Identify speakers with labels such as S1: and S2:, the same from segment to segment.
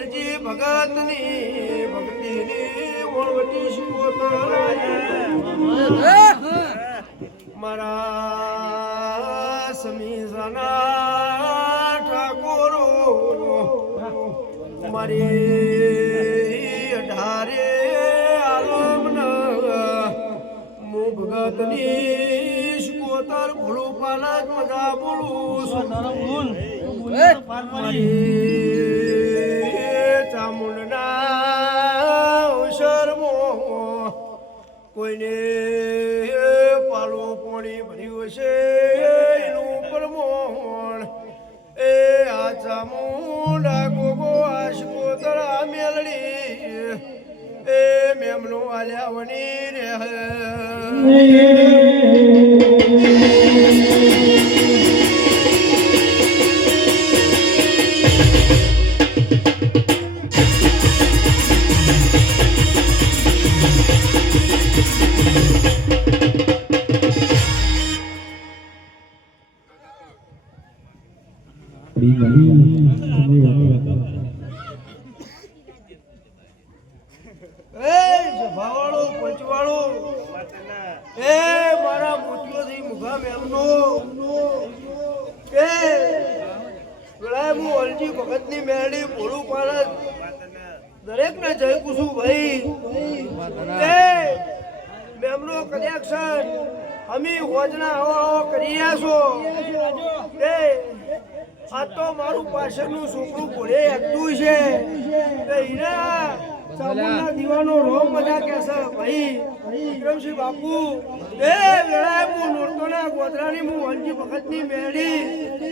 S1: મળી
S2: ભગતની ભક્તિની ઓળવટી શિકોતર મારા સમીસાના ઠાકોરો મારી અઢારે આલમન હું ભગતની શિકોતર ભૂલું પાલા મજા બોલું. મારી કોઈને પાલો પોણી ભર્યું છે એનું પ્રમોણ એ આ ચામુંડા ગોગો આશકો તરા મેલડી. એ મેમનું આલ્યાવની રે પાડત. દરેકને જય કુસુમ ભાઈ. એ મેમનો કનેક્શન અમે હોજના આવો આવો કરી રહ્યા છો. એ, આ તો મારું પાછળનું છોકરું ભોળે એકતું છે. હીરા દીવાનો રોમ બધા કહેશે ભાઈ, વિક્રમસિંહ બાપુ, એ વેળાએ હું નોરતોના ગોધરાની હું વંજી ભગતની મેળી.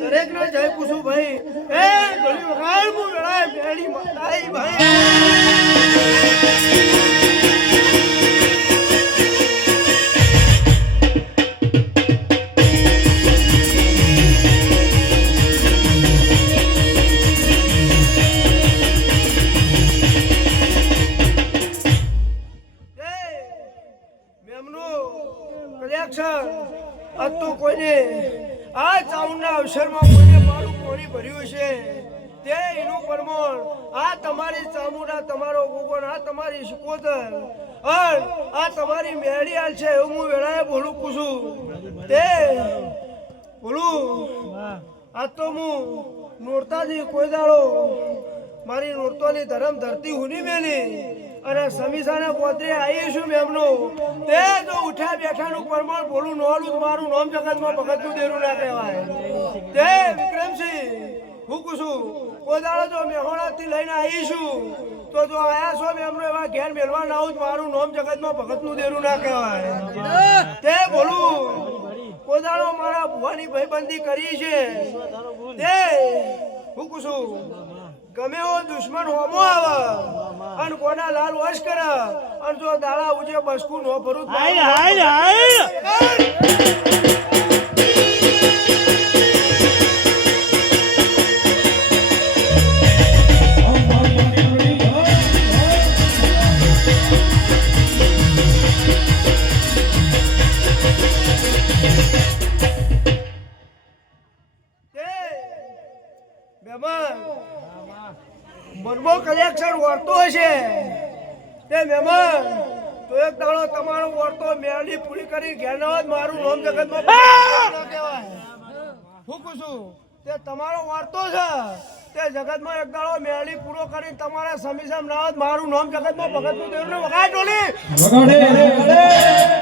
S2: દરેકને જય પૂછું, ભાઈ, એ ઘણી વખત હું વેળાએ મેળી મતાઈ ભાઈ. કલેક્શન આ તો કોઈને, આ ચાઉના અવસરમાં કોઈને મારું કોણી ભર્યું છે. તે એનું પરમોણ, આ તમારી ચામુડા તમારો ગોગોન આ તમારી શિકોતર. અન આ તમારી મેળી હાલ છે એવું હું વેળાએ બોલું પૂછું તે બોલું, આ તો હું નોરતાથી કોઈ દાડો મારી નોરતોની ધરમ ધરતી હુની મેલી. અને સમીસાને પોતરે આવી છું મેમનો. તે જો ઉઠ્યા બેઠાનું પરમાણ બોલું નોલું મારું નોમ જગતમાં ભગતનું દેરું ના કહેવાય. તે વિક્રમસિંહ, હું કુશું દાડો જો મેહોણાથી લઈને આવી છું. તો જો આયા છો એમનો એવા ઘેર મેળવા ના આવું મારું નોમ જગતમાં ભગતનું દેરું ના કહેવાય. તે બોલું, કોદાળો મારા ભુવાની ભાઈબંધી કરી છે. તે, હું છું ગમે એવો દુશ્મન હોમો આવે. અને કોના લાલ વશ કરે. અને જો દાડા ઉજે બસકું નો ભરું
S1: હાય હાય હાય.
S2: વર્તો છે તે મહેમાન તો એક દાડો તમારો વર્તો મેળી પૂરી કરી ઘેર જ મારું રોમ જગતમાં કહેવાય. હું છું તે તમારો વાર્તો છે. તે જગતમાં એક દાડો મેળી પૂરો કરીને તમારા સમીસમ ના મારું નામ જગતમાં ભગતનું દેવનું વગાડ ટોલી
S1: વગાડે